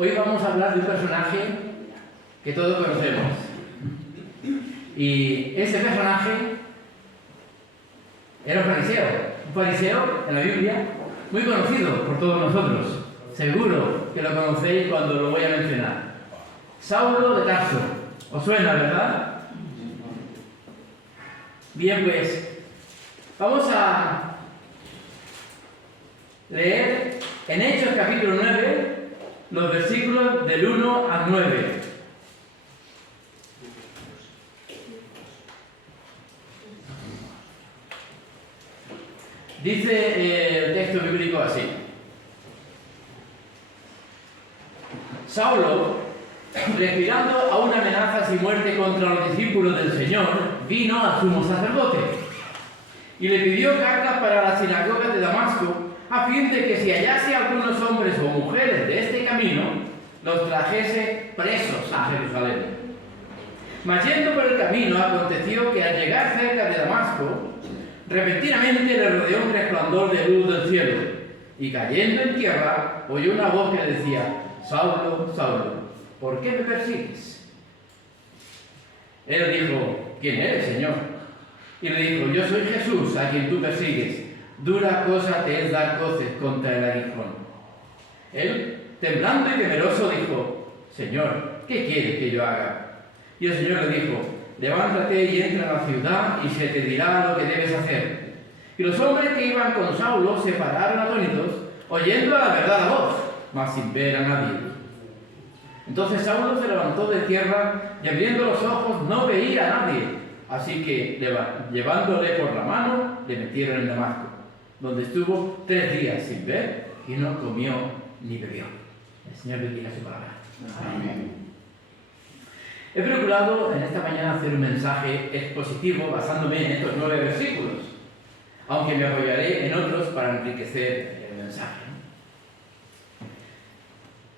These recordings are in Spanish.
Hoy vamos a hablar de un personaje que todos conocemos. Y ese personaje era un fariseo en la Biblia, muy conocido por todos nosotros. Seguro que lo conocéis cuando lo voy a mencionar. Saulo de Tarso. ¿Os suena, verdad? Bien, pues vamos a leer en Hechos capítulo 9 los versículos del 1 al 9. Dice el texto bíblico así: Saulo, respirando aún amenazas y muerte contra los discípulos del Señor, vino al sumo sacerdote y le pidió cartas para la sinagoga de Damasco, a fin de que si hallase algunos hombres o mujeres de este camino, los trajese presos a Jerusalén. Mas yendo por el camino, aconteció que al llegar cerca de Damasco, repentinamente le rodeó un resplandor de luz del cielo, y cayendo en tierra, oyó una voz que le decía: Saulo, Saulo, ¿por qué me persigues? Él dijo: ¿Quién eres, Señor? Y le dijo: Yo soy Jesús, a quien tú persigues. Dura cosa te es dar coces contra el aguijón. Él, temblando y temeroso, dijo: Señor, ¿qué quieres que yo haga? Y el Señor le dijo: Levántate y entra a la ciudad, y se te dirá lo que debes hacer. Y los hombres que iban con Saulo se pararon atónitos, oyendo a la verdad la voz, mas sin ver a nadie. Entonces Saulo se levantó de tierra, y abriendo los ojos no veía a nadie. Así que, llevándole por la mano, le metieron en Damasco, donde estuvo 3 días sin ver, y no comió ni bebió. El Señor bendiga su palabra. Amén. He procurado en esta mañana hacer un mensaje expositivo basándome en estos 9 versículos, aunque me apoyaré en otros para enriquecer el mensaje.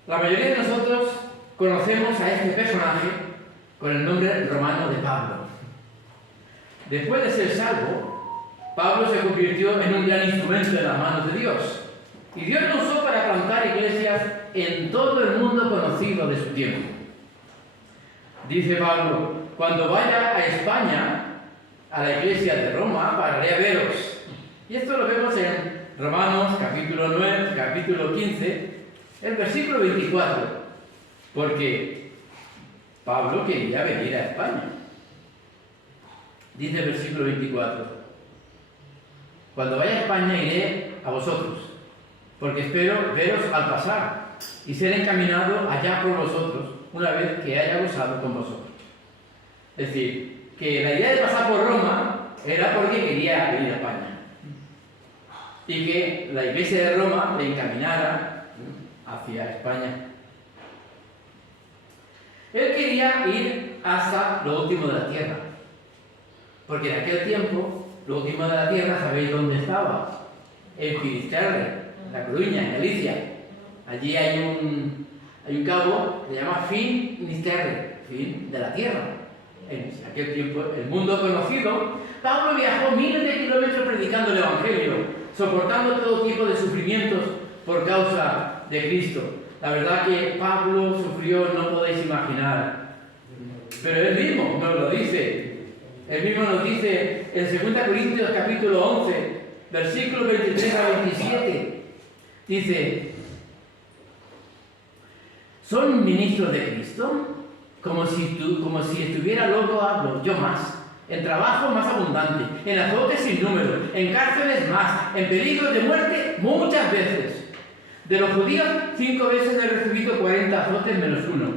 La mayoría de nosotros conocemos a este personaje con el nombre romano de Pablo. Después de ser salvo, Pablo se convirtió en un gran instrumento en las manos de Dios, y Dios lo usó para plantar iglesias en todo el mundo conocido de su tiempo. Dice Pablo: cuando vaya a España, a la iglesia de Roma, pararé a veros. Y esto lo vemos en Romanos capítulo 9, capítulo 15, el versículo 24, porque Pablo quería venir a España. Dice el versículo 24: cuando vaya a España iré a vosotros, porque espero veros al pasar y ser encaminado allá por vosotros, una vez que haya gozado con vosotros. Es decir, que la idea de pasar por Roma era porque quería venir a España, y que la iglesia de Roma le encaminara hacia España. Él quería ir hasta lo último de la tierra, porque en aquel tiempo lo último de la tierra, ¿sabéis dónde estaba? En Finisterre, en La Coruña, en Galicia. Allí hay un cabo que se llama Finisterre, fin de la tierra. En aquel tiempo, el mundo conocido. Pablo viajó miles de kilómetros predicando el Evangelio, soportando todo tipo de sufrimientos por causa de Cristo. La verdad que Pablo sufrió, no podéis imaginar. Pero él mismo nos lo dice. Él mismo nos dice en 2 Corintios capítulo 11, versículos 23 a 27. Dice: ¿son ministros de Cristo? Como si estuviera loco hablo, yo más. En trabajo más abundante, en azotes sin número, en cárceles más, en peligros de muerte muchas veces. De los judíos 5 veces he recibido 40 azotes menos 1.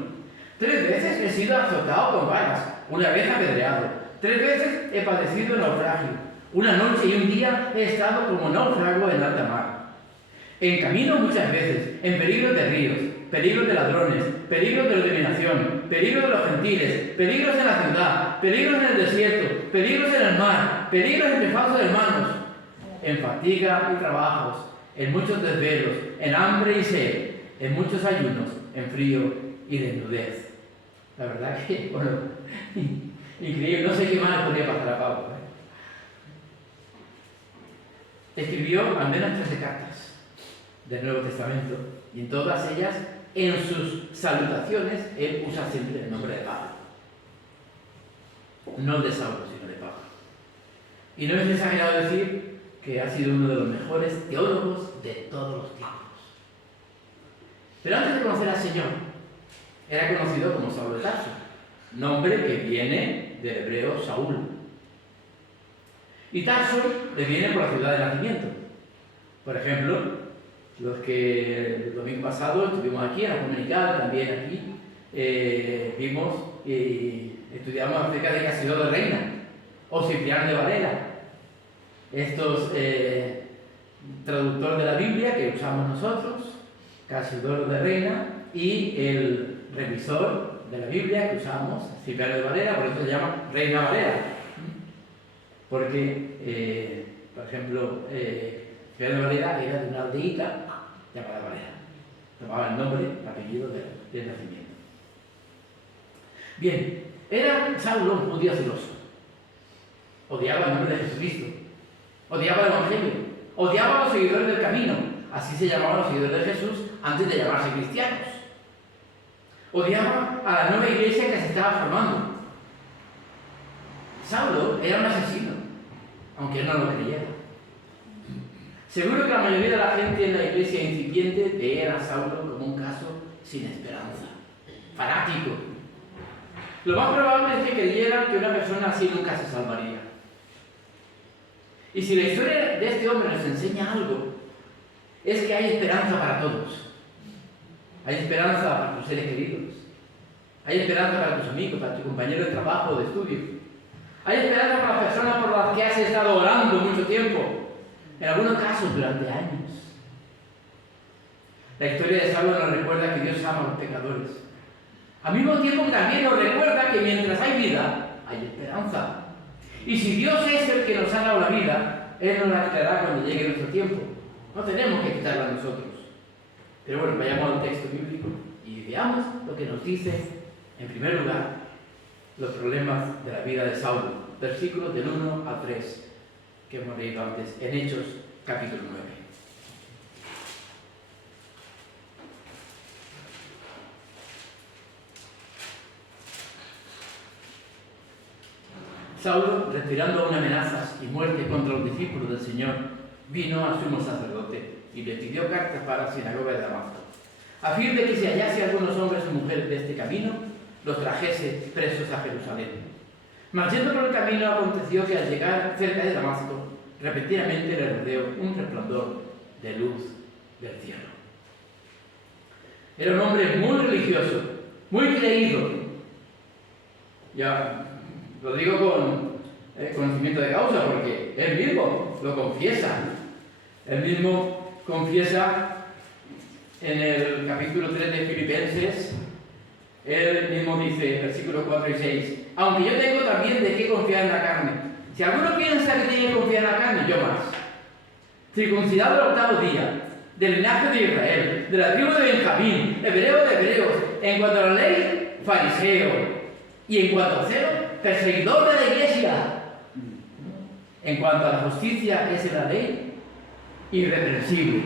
3 veces he sido azotado con varas, una vez apedreado. 3 veces he padecido naufragio. Una noche y un día he estado como náufrago en alta mar. En camino muchas veces, en peligros de ríos, peligros de ladrones, peligros de dominación, peligros de los gentiles, peligros en la ciudad, peligros en el desierto, peligros en el mar, peligros entre falsos hermanos, en fatiga y trabajos, en muchos desvelos, en hambre y sed, en muchos ayunos, en frío y desnudez. La verdad que, bueno, increíble, no sé qué más le podría pasar a Pablo. Escribió al menos 13 cartas del Nuevo Testamento, y en todas ellas en sus salutaciones, él usa siempre el nombre de Pablo. No de Saulo, sino de Pablo. Y no es exagerado decir que ha sido uno de los mejores teólogos de todos los tiempos. Pero antes de conocer al Señor, era conocido como Saulo de Tarso, nombre que viene del hebreo Saúl. Y Tarso le viene por la ciudad de nacimiento. Por ejemplo, los que el domingo pasado estuvimos aquí, en la Dominical, también aquí, vimos y estudiamos acerca de Casiodoro de Reina o Cipriano de Varela. Estos traductor de la Biblia que usamos nosotros, Casiodoro de Reina, y el revisor de la Biblia que usamos, Cipriano de Varela, por eso se llama Reina Valera. Porque, por ejemplo, Cipriano de Varela era de una aldeíta llamada Valera. Tomaba el nombre, el apellido del nacimiento. Bien, era Saulo un judío celoso. Odiaba el nombre de Jesucristo. Odiaba el Evangelio. Odiaba a los seguidores del camino. Así se llamaban los seguidores de Jesús antes de llamarse cristianos. Odiaba a la nueva iglesia que se estaba formando. Saulo era un asesino, aunque él no lo creyera. Seguro que la mayoría de la gente en la iglesia incipiente veía a Saulo como un caso sin esperanza, fanático. Lo más probable es que creyeran que una persona así nunca se salvaría. Y si la historia de este hombre nos enseña algo, es que hay esperanza para todos. Hay esperanza para tus seres queridos. Hay esperanza para tus amigos, para tu compañero de trabajo o de estudio. Hay esperanza para las personas por las que has estado orando mucho tiempo, en algunos casos durante años. La historia de Saulo nos recuerda que Dios ama a los pecadores. Al mismo tiempo que también nos recuerda que mientras hay vida, hay esperanza. Y si Dios es el que nos ha dado la vida, Él nos la quitará cuando llegue nuestro tiempo. No tenemos que quitarla nosotros. Pero bueno, vayamos al texto bíblico y veamos lo que nos dice, en primer lugar, los problemas de la vida de Saulo. Versículos del 1 al 3, que hemos leído antes, en Hechos, capítulo 9. Saulo, respirando aún amenazas y muerte contra los discípulos del Señor, vino al sumo sacerdote y le pidió cartas para la sinagoga de Damasco, a fin de que si hallase algunos hombres o mujeres de este camino, los trajese presos a Jerusalén. Mas yendo por el camino aconteció que al llegar cerca de Damasco, repentinamente le rodeó un resplandor de luz del cielo. Era un hombre muy religioso, muy creído. Ya lo digo con conocimiento de causa, porque él mismo lo confiesa. Él mismo confiesa en el capítulo 3 de Filipenses. Él mismo dice, versículos 4 y 6, aunque yo tengo también de qué confiar en la carne. Si alguno piensa que tiene que confiar en la carne, yo más. Circuncidado el octavo día, del linaje de Israel, de la tribu de Benjamín, hebreo de hebreos, en cuanto a la ley, fariseo, y en cuanto al celo, perseguidor de la iglesia. En cuanto a la justicia que es en la ley, irreprensible.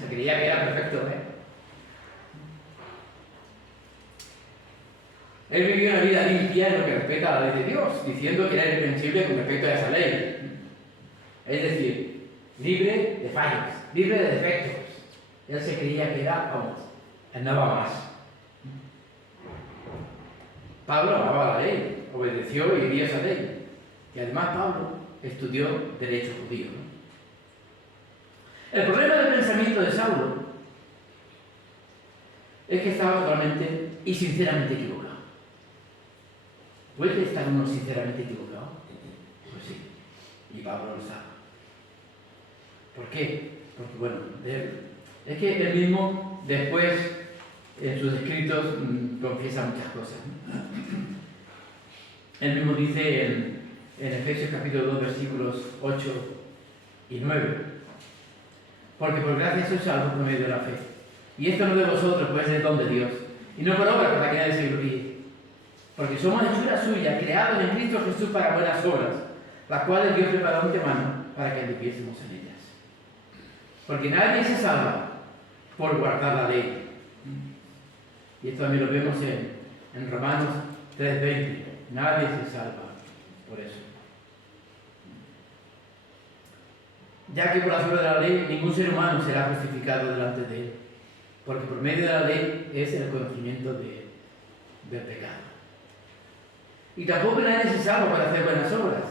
Se creía que era perfecto, Él vivió una vida limpia en lo que respecta a la ley de Dios, diciendo que era irreprensible con respecto a esa ley. Es decir, libre de fallos, libre de defectos. Él se creía que era, andaba más. Pablo amaba la ley, obedeció y vivía esa ley. Y además Pablo estudió derecho judío. El problema del pensamiento de Saulo es que estaba totalmente y sinceramente equivocado. ¿Puede estar uno sinceramente equivocado? Pues sí, y Pablo lo sabe. ¿Por qué? Porque bueno, es que él mismo después en sus escritos confiesa muchas cosas. Él mismo dice en Efesios capítulo 2 versículos 8 y 9, porque por gracia sois salvos por medio de la fe, y esto no de vosotros, pues es don de Dios, y no por obra para que nadie se gloríe, porque somos hechura suya, creados en Cristo Jesús para buenas obras, las cuales Dios preparó de antemano para que anduviésemos en ellas. Porque nadie se salva por guardar la ley, Y esto también lo vemos en Romanos 3:20. Nadie se salva por eso. Ya que por las obras de la ley ningún ser humano será justificado delante de él, porque por medio de la ley es el conocimiento del pecado. Y tampoco nadie se salva para hacer buenas obras.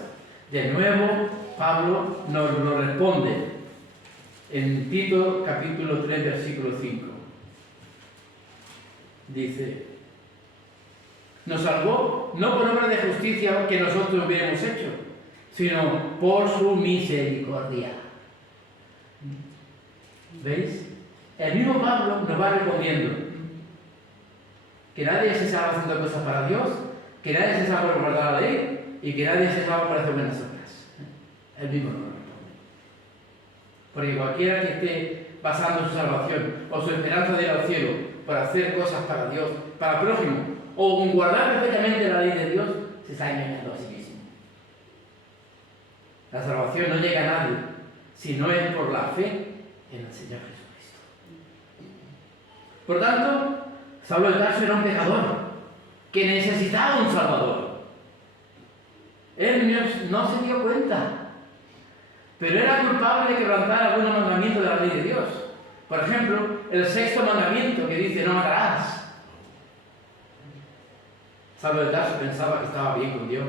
De nuevo, Pablo nos lo responde en Tito capítulo 3, versículo 5. Dice: nos salvó no por obra de justicia que nosotros hubiéramos hecho, sino por su misericordia. ¿Veis? El mismo Pablo nos va respondiendo que nadie se salva haciendo cosas para Dios, que nadie se salva por guardar la ley y que nadie se salva por hacer buenas obras. El mismo nos responde. Porque cualquiera que esté basando su salvación o su esperanza de ir al cielo para hacer cosas para Dios, para el prójimo, o guardar perfectamente la ley de Dios, se está engañando a sí mismo. La salvación no llega a nadie si no es por la fe en el Señor Jesucristo. Por tanto, Saulo de Tarso era un pecador que necesitaba un Salvador. Él no se dio cuenta, pero era culpable de quebrantar algunos mandamientos de la ley de Dios. Por ejemplo, el 6º mandamiento que dice: no matarás. Saulo de Tarso pensaba que estaba bien con Dios,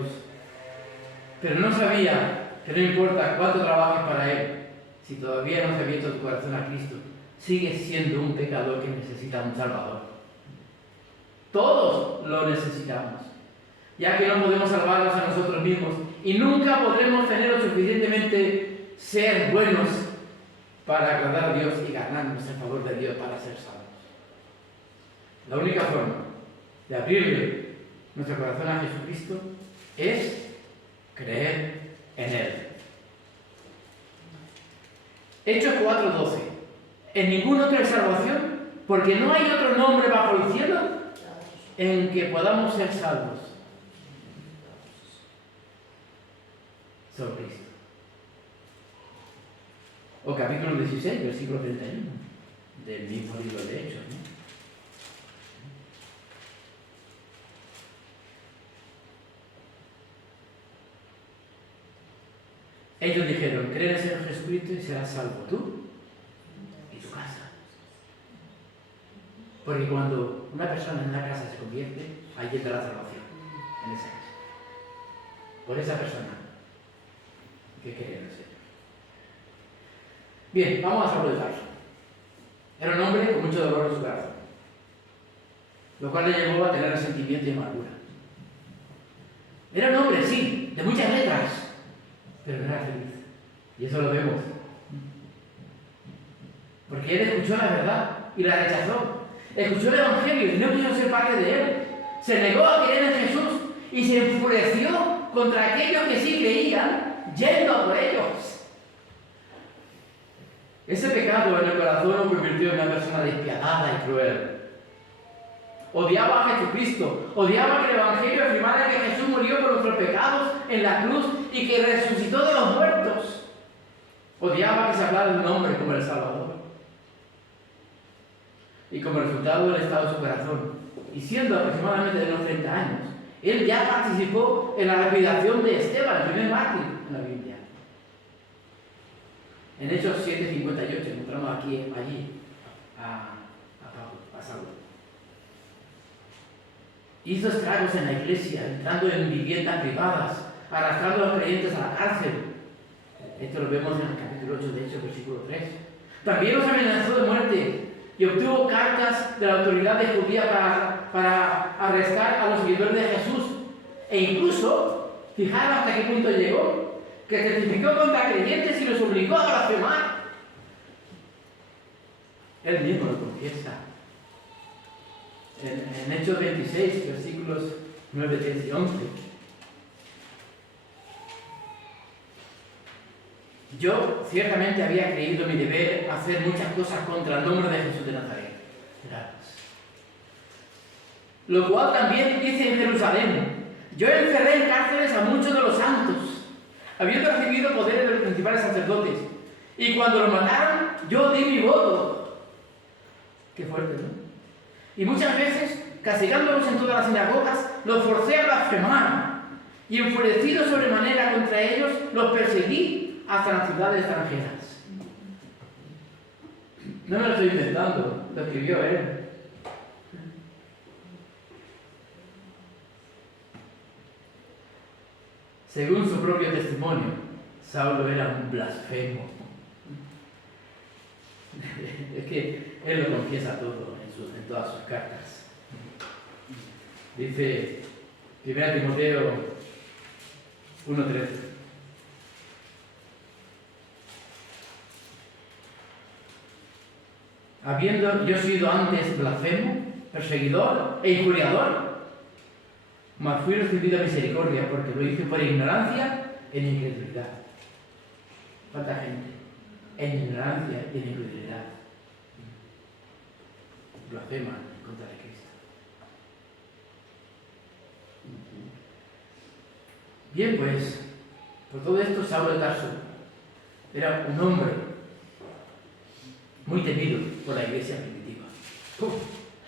pero no sabía que no importa cuánto trabajes para Él, si todavía no se ha abierto tu corazón a Cristo, sigues siendo un pecador que necesita un Salvador. Todos lo necesitamos, ya que no podemos salvarnos a nosotros mismos y nunca podremos tener lo suficientemente ser buenos para agradar a Dios y ganarnos el favor de Dios para ser salvos. La única forma de abrirle nuestro corazón a Jesucristo es creer en Él. Hechos 4:12. En ningún otro hay salvación, porque no hay otro nombre bajo el cielo en que podamos ser salvos. Solo Cristo. O capítulo 16, versículo 31, del mismo libro de Hechos, ¿no? Ellos dijeron: cree en el Señor Jesucristo y serás salvo tú y tu casa. Porque cuando una persona en una casa se convierte, ahí entra la salvación, en esa casa. Por esa persona que cree en el Señor. Bien, vamos a Saulo de Tarso. Era un hombre con mucho dolor en su corazón, lo cual le llevó a tener resentimiento y amargura. Era un hombre, sí, de muchas letras, pero no era feliz. Y eso lo vemos. Porque él escuchó la verdad y la rechazó. Escuchó el Evangelio y no quiso ser parte de él. Se negó a creer en Jesús y se enfureció contra aquellos que sí creían, yendo a por ellos. Ese pecado en el corazón lo convirtió en una persona despiadada y cruel. Odiaba a Jesucristo, odiaba que el Evangelio afirmara que Jesús murió por nuestros pecados en la cruz y que resucitó de los muertos. Odiaba que se hablara de un hombre como el Salvador. Y como resultado del estado de su corazón, y siendo aproximadamente de unos 30 años, él ya participó en la lapidación de Esteban, el primer mártir en la Biblia. En Hechos 7:58 encontramos allí a Saulo. Hizo estragos en la iglesia, entrando en viviendas privadas, arrastrando a los creyentes a la cárcel. Esto lo vemos en el capítulo 8 de Hechos, versículo 3. También los amenazó de muerte y obtuvo cartas de la autoridad de judía para arrestar a los seguidores de Jesús. E incluso, fijaros hasta qué punto llegó, que testificó contra creyentes y los obligó a blasfemar. Él mismo lo confiesa. En Hechos 26, versículos 9, 10 y 11. Yo ciertamente había creído mi deber hacer muchas cosas contra el nombre de Jesús de Nazaret. Lo cual también hice en Jerusalén. Yo encerré en cárceles a muchos de los santos, habiendo recibido poderes de los principales sacerdotes. Y cuando los mataron, yo di mi voto. Qué fuerte, ¿no? Y muchas veces, castigándolos en todas las sinagogas, los forcé a blasfemar. Y enfurecido sobremanera contra ellos, los perseguí hasta las ciudades extranjeras. No me lo estoy inventando, lo escribió él. Según su propio testimonio, Saulo era un blasfemo. Es que él lo confiesa todo en todas sus cartas. Dice 1 Timoteo 1:13. Habiendo yo sido antes blasfemo, perseguidor e injuriador, mas fui recibido a misericordia porque lo hice por ignorancia en incredulidad. ¿Cuánta gente? En ignorancia y en incredulidad blasfema en contra de Cristo. Bien, pues, por todo esto, Saulo de Tarso era un hombre muy temido por la iglesia primitiva.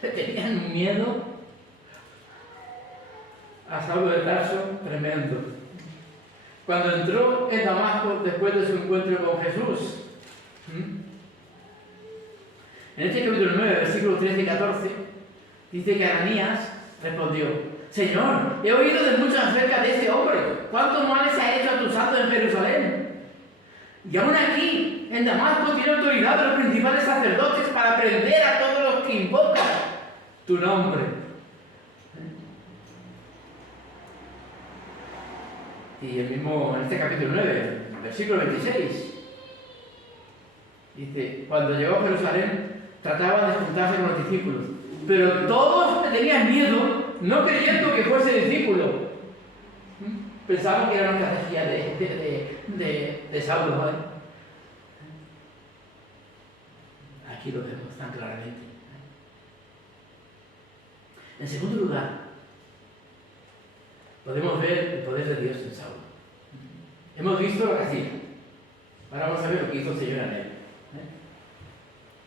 Le tenían miedo a Saulo de Tarso, tremendo. Cuando entró en Damasco después de su encuentro con Jesús, en este capítulo 9, versículos 13 y 14, dice que Ananías respondió: Señor, he oído de mucho acerca de este hombre. ¿Cuántos males ha hecho a tu santo en Jerusalén? Y aún aquí, en Damasco, tiene autoridad de los principales sacerdotes para prender a todos los que invocan tu nombre. Y el mismo, en este capítulo 9, versículo 26, dice: cuando llegó a Jerusalén, trataba de juntarse con los discípulos, pero todos le tenían miedo, no creyendo que fuese discípulo. Pensaban que era una estrategia de Saulo, ¿vale? Aquí lo vemos tan claramente. En segundo lugar, podemos ver el poder de Dios en Saulo. Hemos visto lo que hacía. Ahora vamos a ver lo que hizo el Señor en él.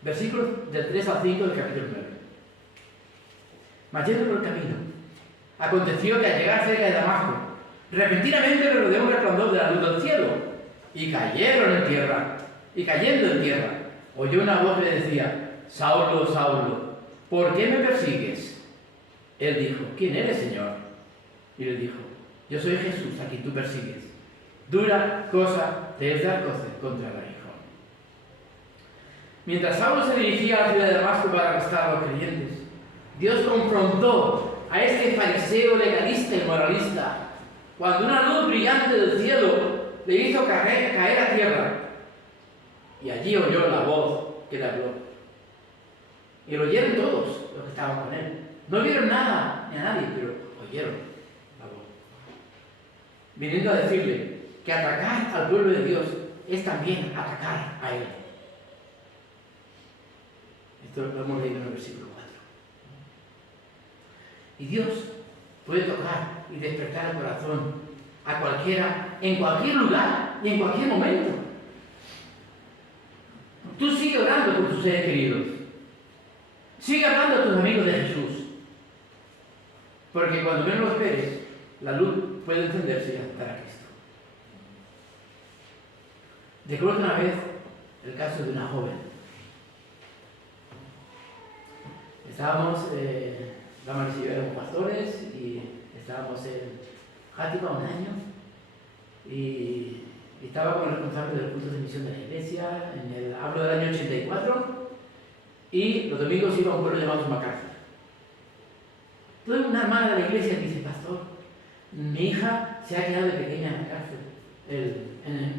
Versículos del 3 al 5 del capítulo 9. Mas yendo por el camino, aconteció que al llegar cerca de Damasco, repentinamente le rodeó un resplandor de la luz del cielo, y cayeron en tierra, y cayendo en tierra, oyó una voz que le decía: Saulo, Saulo, ¿por qué me persigues? Él dijo: ¿quién eres, Señor? Y le dijo: yo soy Jesús, a quien tú persigues. Dura cosa te es dar coces contra el aguijón. Mientras Saulo se dirigía a la ciudad de Damasco para arrestar a los creyentes, Dios confrontó a este fariseo legalista y moralista cuando una luz brillante del cielo le hizo caer a tierra, y allí oyó la voz que le habló. Y lo oyeron todos los que estaban con él. No vieron nada ni a nadie, pero oyeron la voz, viniendo a decirle que atacar al pueblo de Dios es también atacar a él. Esto lo hemos leído en el versículo 4. Y Dios puede tocar y despertar el corazón a cualquiera, en cualquier lugar y en cualquier momento. Tú sigue orando por tus seres queridos. Sigue hablando a tus amigos de Jesús. Porque cuando menos lo esperes, la luz puede encenderse y aceptar a Cristo. Recuerdo una vez el caso de una joven. Estábamos, Damaris y yo éramos pastores y estábamos en Játiva un año y estaba como responsable del culto de misión de la iglesia, hablo del año 84, y los domingos iba a un pueblo llamado Macácer. Toda una hermana de la iglesia me dice: pastor, mi hija se ha quedado de pequeña en la cárcel,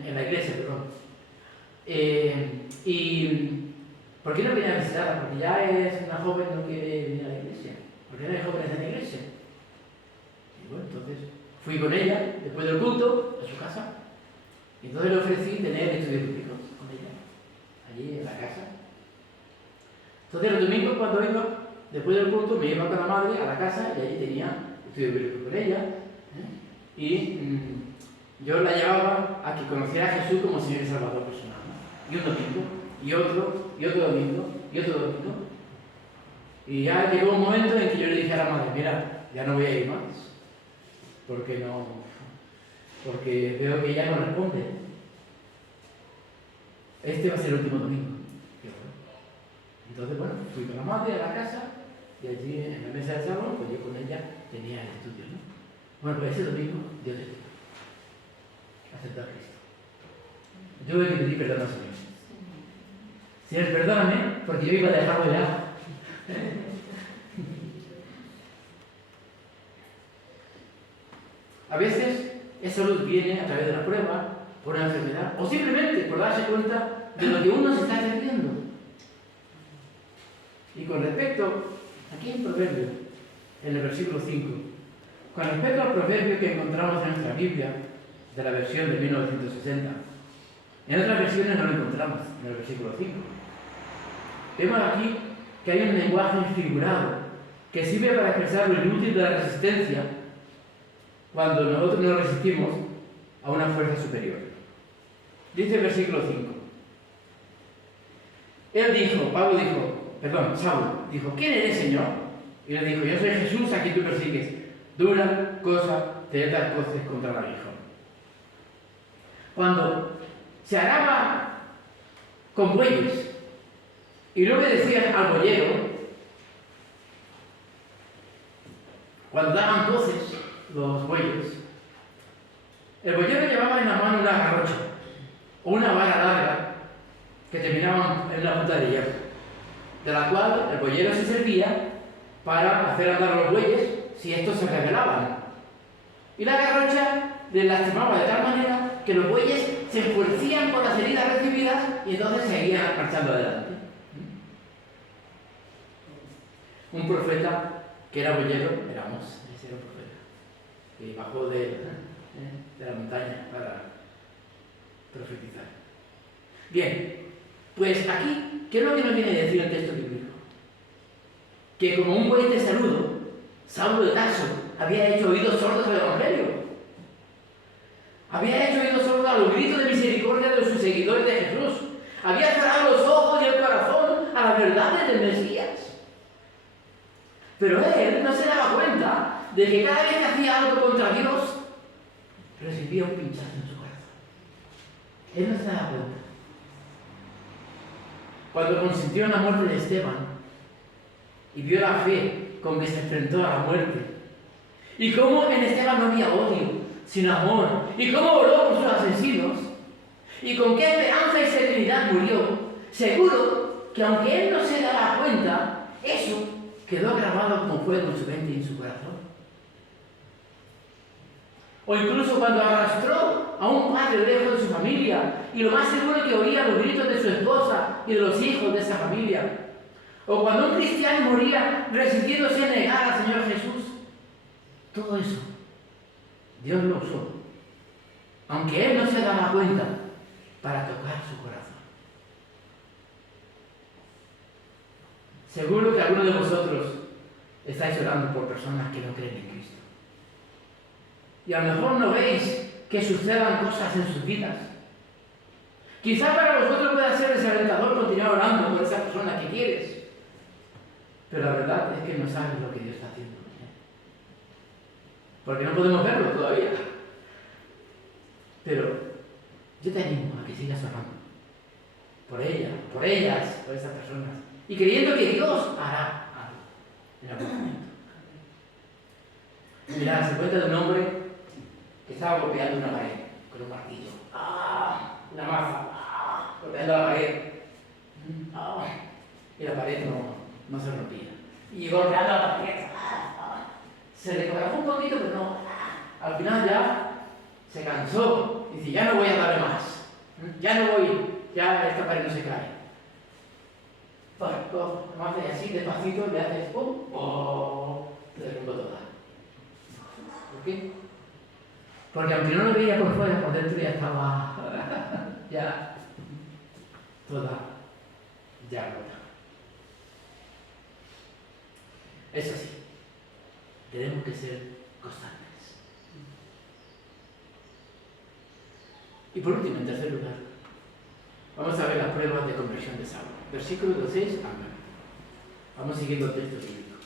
en la iglesia, perdón. ¿Y por qué no viene a visitarla? Porque ya es una joven, no quiere venir a la iglesia. ¿Por qué no hay jóvenes en la iglesia? Y bueno, entonces fui con ella después del culto a su casa, y entonces le ofrecí tener estudios bíblicos con ella, allí en la casa. Entonces los domingos, cuando iba después del culto, me iba con la madre a la casa y allí tenía estudios bíblicos con ella, y yo la llevaba a que conociera a Jesús como Señor y Salvador personal, ¿no? Y un domingo, y otro domingo, y otro domingo. Y ya llegó un momento en que yo le dije a la madre, mira, ya no voy a ir más, porque veo que ella no responde. Este va a ser el último domingo. Entonces, bueno, fui con la madre a la casa y allí en la mesa del salón, pues yo con ella tenía el estudio, ¿no? Bueno, pues ese domingo Dios le dijo, aceptó a Cristo. Yo tuve que pedir perdón al Señor. Señor, perdóname, porque yo iba a dejarlo ya. A veces esa luz viene a través de la prueba, por una enfermedad, o simplemente por darse cuenta de lo que uno se está perdiendo. Y con respecto, aquí en Proverbio, en el versículo 5, con respecto al proverbio que encontramos en nuestra Biblia, de la versión de 1960, en otras versiones no lo encontramos, en el versículo 5. Vemos aquí que hay un lenguaje figurado que sirve para expresar lo inútil de la resistencia cuando nosotros nos resistimos a una fuerza superior. Dice el versículo 5. Saulo dijo, ¿quién eres, Señor? Y le dijo, yo soy Jesús a quien tú persigues. Dura cosa te dar coces contra el aguijón. Cuando se araba con bueyes y no obedecían al boyero, cuando daban coces los bueyes, el boyero llevaba en la mano una garrocha o una vara larga que terminaba en una punta de hierro, de la cual el boyero se servía para hacer andar los bueyes si estos se rebelaban. Y la garrocha les lastimaba de tal manera que los bueyes se enfurecían por las heridas recibidas y entonces seguían marchando adelante. Un profeta que era boyero era Amós, ese era un profeta, que bajó de la montaña para profetizar. Bien, pues aquí, ¿qué es lo que nos viene a decir el texto bíblico? Que como un buey de saludo, Saulo de Tarso había hecho oídos sordos al Evangelio. Había hecho oídos sordos a los gritos de misericordia de sus seguidores de Jesús. Había cerrado los ojos y el corazón a las verdades del Mesías. Pero él no se daba cuenta de que cada vez que hacía algo contra Dios, recibía un pinchazo en su corazón. Él no se daba cuenta. Cuando consintió en la muerte de Esteban y vio la fe con que se enfrentó a la muerte, y cómo en Esteban no había odio, sino amor, y cómo oró por sus asesinos, y con qué esperanza y serenidad murió, seguro que aunque él no se daba cuenta, eso quedó grabado como fuego en su mente y en su corazón. O incluso cuando arrastró a un padre lejos de su familia y lo más seguro es que oía los gritos de su esposa y de los hijos de esa familia. O cuando un cristiano moría resistiéndose a negar al Señor Jesús. Todo eso Dios lo usó, aunque él no se daba cuenta, para tocar su corazón. Seguro que algunos de vosotros estáis orando por personas que no creen en Cristo. Y a lo mejor no veis que sucedan cosas en sus vidas. Quizá para vosotros pueda ser desalentador continuar orando por esa persona que quieres. Pero la verdad es que no sabes lo que Dios está haciendo. Porque no podemos verlo todavía. Pero yo te animo a que sigas orando. Por ella, por ellas, por esas personas. Y creyendo que Dios hará algo en algún momento. Mirad, se cuenta de un hombre que estaba golpeando una pared con un martillo. Una maza. Golpeando la pared. Y la pared no se rompía. Y golpeando la pared. Se le cobraba un poquito, pero no. Al final ya se cansó. Dice, ya no voy a darle más. Ya no voy. Ya esta pared no se cae. Pues, nomás hace así, despacito, le haces pum, se derrumbó toda. ¿Por qué? Porque aunque no lo veía por fuera, por dentro ya estaba ya toda ya rota. Es así. Tenemos que ser constantes. Y por último, en tercer lugar, vamos a ver las pruebas de conversión de Saulo. Versículos 6 al 9. Vamos siguiendo el texto bíblico.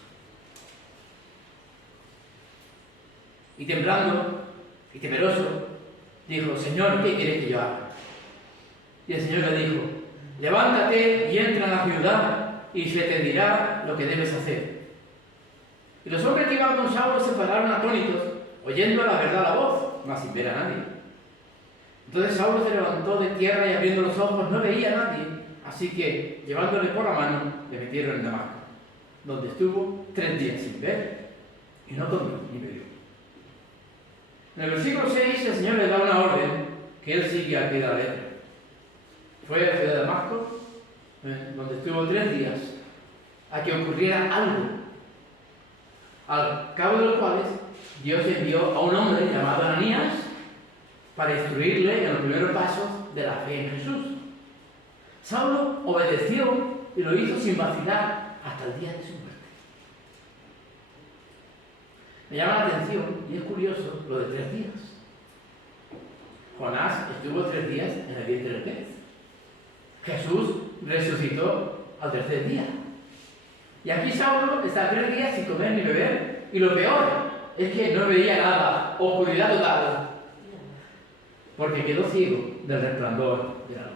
Y temblando y temeroso, dijo: Señor, ¿qué quieres que yo haga? Y el Señor le dijo: levántate y entra en la ciudad, y se te dirá lo que debes hacer. Y los hombres que iban con Saulo se pararon atónitos, oyendo a la verdad la voz, mas sin ver a nadie. Entonces Saulo se levantó de tierra y abriendo los ojos no veía a nadie, así que, llevándole por la mano, le metieron en Damasco, donde estuvo 3 días sin ver, y no comió ni bebió. En el versículo 6 el Señor le da una orden que él sigue al pie de la letra. Fue a la ciudad de Damasco, donde estuvo 3 días, a que ocurriera algo, al cabo de los cuales Dios envió a un hombre llamado Ananías para instruirle en los primeros pasos de la fe en Jesús. Saulo obedeció y lo hizo sin vacilar hasta el día de su muerte. Me llama la atención, y es curioso, lo de 3 días. Jonás estuvo 3 días en el vientre del pez. Jesús resucitó al 3er día. Y aquí Saulo está 3 días sin comer ni beber, y lo peor es que no veía nada, oscuridad total, porque quedó ciego del resplandor de la luz.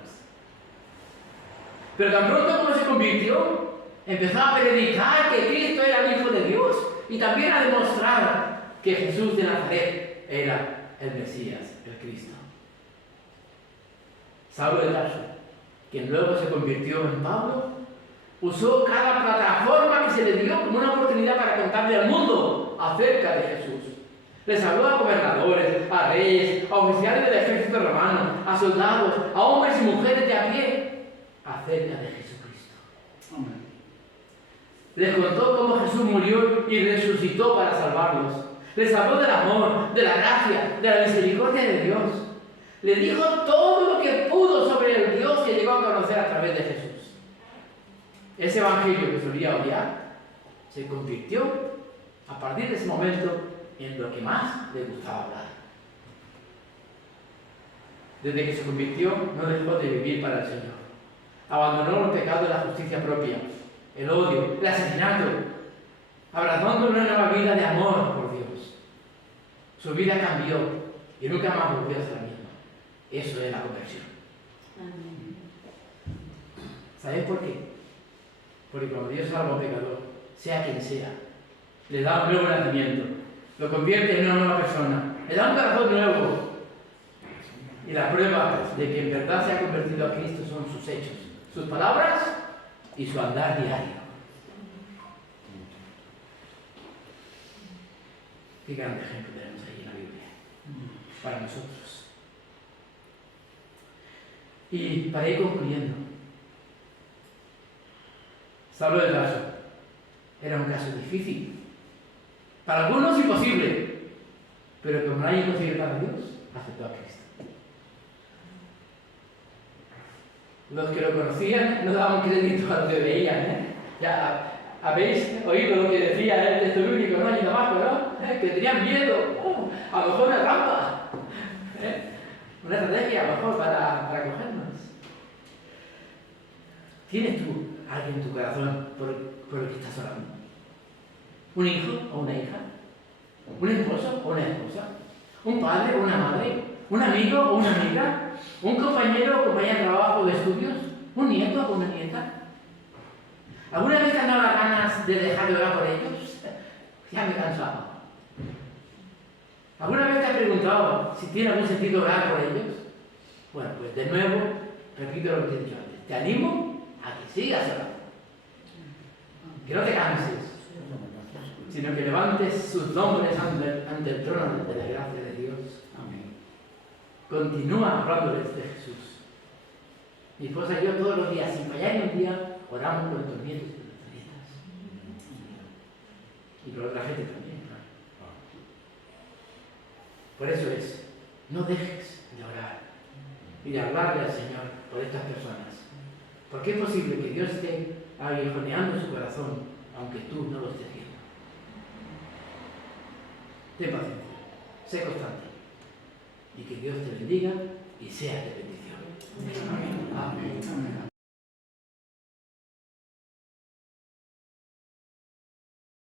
Pero tan pronto como se convirtió, empezó a predicar que Cristo era el Hijo de Dios, y también a demostrar que Jesús de Nazaret era el Mesías, el Cristo. Saulo de Tarso, quien luego se convirtió en Pablo, usó cada plataforma que se le dio como una oportunidad para contarle al mundo acerca de Jesús. Les habló a gobernadores, a reyes, a oficiales del ejército romano, a soldados, a hombres y mujeres de a pie, acerca de Jesucristo. Amén. Les contó cómo Jesús murió y resucitó para salvarlos. Les habló del amor, de la gracia, de la misericordia de Dios. Les dijo todo lo que pudo sobre el Dios que llegó a conocer a través de Jesús. Ese evangelio que solía odiar se convirtió, a partir de ese momento, en lo que más le gustaba hablar. Desde que se convirtió, no dejó de vivir para el Señor. Abandonó el pecado de la justicia propia, el odio, el asesinato, abrazando una nueva vida de amor por Dios. Su vida cambió y nunca más volvió a ser la misma. Eso es la conversión. Amén. ¿Sabéis por qué? Porque cuando Dios salva a un pecador, sea quien sea, le da un nuevo nacimiento, lo convierte en una nueva persona, le da un corazón nuevo. Y la prueba de que en verdad se ha convertido a Cristo son sus hechos, sus palabras y su andar diario. Qué gran ejemplo tenemos ahí en la Biblia para nosotros. Y para ir concluyendo, Saulo de Tarso era un caso difícil, para algunos imposible, pero como no hay imposible para Dios, aceptó a Cristo. Los que lo conocían no daban crédito a lo que veían, Ya habéis oído lo que decía el texto bíblico, ¿no? Y Damasco, ¿no? Que tenían miedo, a lo mejor una trampa, una estrategia a lo mejor para cogernos. ¿Tienes tú alguien en tu corazón por el que estás orando? ¿Un hijo o una hija? ¿Un esposo o una esposa? ¿Un padre o una madre? ¿Un amigo o una amiga? ¿Un compañero o compañera de trabajo o de estudios? ¿Un nieto o una nieta? ¿Alguna vez te han dado las ganas de dejar de orar por ellos? Ya me he cansado. ¿Alguna vez te has preguntado si tiene algún sentido orar por ellos? Bueno, pues de nuevo, repito lo que te he dicho antes. Te animo a que sigas orando. Que no te canses, sino que levantes sus nombres ante el trono de la gracia de Dios. Amén. Continúa hablándoles de Jesús. Mi esposa y yo todos los días, sin fallar ni un día, oramos por nuestros nietos y por nuestras nietas. Y por otra gente también, claro. Por eso es, no dejes de orar y de hablarle al Señor por estas personas. Porque es posible que Dios esté aguijoneando su corazón, aunque tú no lo estés viendo. Ten paciencia, sé constante, y que Dios te bendiga y sea de bendición. Amén. Amén. Amén.